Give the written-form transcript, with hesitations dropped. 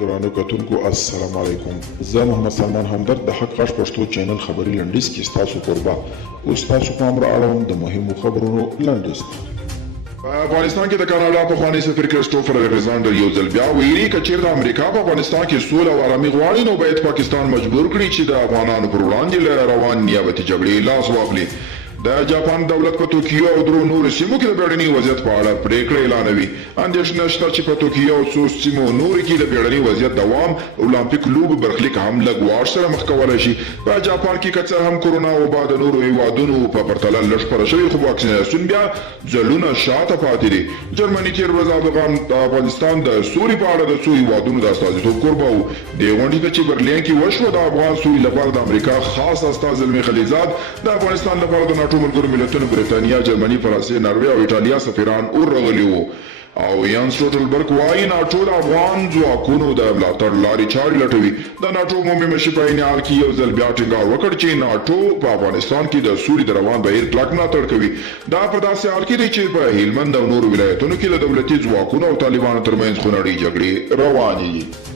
درانه کتونکو السلام علیکم. زه محمد سلمان همدرد د حق غږ پښتو چینل خبري لنډیز کې ستاسو قربا اوس تاسو پام را اړوم د مهمو خبرونو لنډیز. په افغانستان کې د کاناډا پخوانی سفیر کرسټوفر الیگزاندر یو ځل بیا ویلي که چیرته امریکا په افغانستان کې سوله او آرامي غواړي نو باید پاکستان مجبور کړي چې د افغانانو پر وړاندې له روان نیابتي جګړې لاس واخلي. د جاپان دولت په توکیو او درو نورو سیمو کې د بیړني وضعیت په اړه پریکړه اعلانوي. اندېښنه شته چې په توکیو او څو سیمو نورو کې د بیړني وضعیت دوام اولمپیک لوبو برخلیک هم لږ واټ سره مخ کولی شي. په جاپان کې که څه هم کرونا وبا د نورو هیوادونو په پرتله لږ خپره شوې خو واکسیناسیون بیا ځلونه شاته پاتې دي. جرمني تېر ورځ د افغانستان د سولې په اړه د څو هیوادونو د استازیتوب کوربه و. دې غونډې ته چې برلین کې وشوه د افغان سولې لپاره د امریکا خاص استازی زلمي خلیلزاد د افغانستان لپاره د ناټو ملګرو ملتونو برېټانیا، جرمني، فرانسې، ناروې او ایټالیا سفیران ورغلي وو. او یان سټولټنبرګ وایي ناټو د افغان ځواکونو د ملاتړ لارې چارې لټوي. د ناټو عمومي مشر په عین حال کې یو ځل بیا ټینګار وکړ چې ناټو په افغانستان کې د سولې د روان بهیر کلک ملاتړ کوي. دا په داسې حال کې دی چې په هلمند او نورو ولایتونو کې د دولتي ځواکونو او طالبانو ترمنځ خونړۍ جګړې روانې دي.